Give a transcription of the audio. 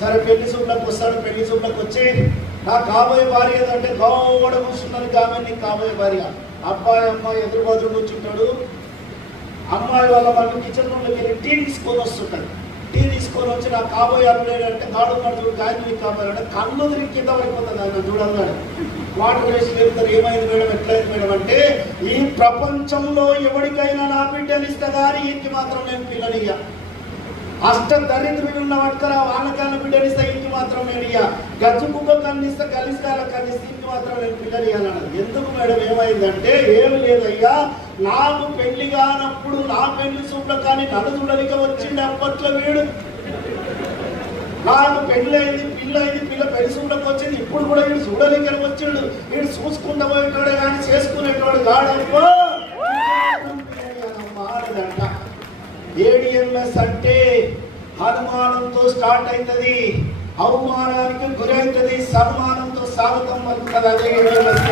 సరే పెళ్లి చూపులకు వస్తాడు. పెళ్లి చూపులకు వచ్చి నా కాబోయే భార్య ఏదంటే గోడ కూర్చున్నది కామె నీ కాబోయే భార్య. అబ్బాయి అమ్మాయి ఎదురు బదులు కూర్చుంటాడు. అమ్మాయి వాళ్ళ వాళ్ళు కిచెన్ రూమ్లోకి వెళ్ళి టీ తీసుకొని వస్తుంటాడు. టీ తీసుకొని వచ్చి నా కాబోయే అల్లుడు అంటే గాడు కడుతుడు గాయత్రి కాబోయే అంటే కళ్ళు తిరిగి కింద పడిపోతుంది. ఆయన చూడాలి వాటర్ వేసి లేపుతారు. ఏమైంది మేడం, ఎట్లయింది మేడం అంటే, ఈ ప్రపంచంలో ఎవరికైనా నా బిడ్డని ఇస్తా కానీ ఇంటికి మాత్రం నేను పిల్లనియ్యా. అష్ట దరిద్రులు ఉన్న పట్టుకరా వాళ్ళకన్నా బిడ్డనిస్తా ఇంటికి మాత్రం నేను ఇయ్యా. గజ్జు కుక్క కన్నిస్తా కలిసి వాళ్ళ కన్నిస్తే ఇంటికి మాత్రం నేను పిల్లనియ్యాలన్నది. ఎందుకు మేడం ఏమైందంటే, ఏమి లేదయ్యా, నాకు పెళ్లి కానప్పుడు నా పెళ్లి చూపుల కానీ నన్ను చూడలిక వచ్చింది అప్పట్లో వీడు. నాకు పెళ్లి అయింది, పిల్ల పెళ్లి చూపులకు వచ్చింది. ఇప్పుడు కూడా వీడు చూడలిక వచ్చిండు. వీడు చూసుకుంటూ పోయేటోడే కానీ చేసుకునేటోడు కాడప్పో. మారదంట. ఏడిఎంఎస్ అంటే అనుమానంతో స్టార్ట్ అవుతుంది, అవమానానికి గురవుతుంది, సన్మానంతో స్వాగతం పలుకుతుంది. అదే ఏడిఎంఎస్.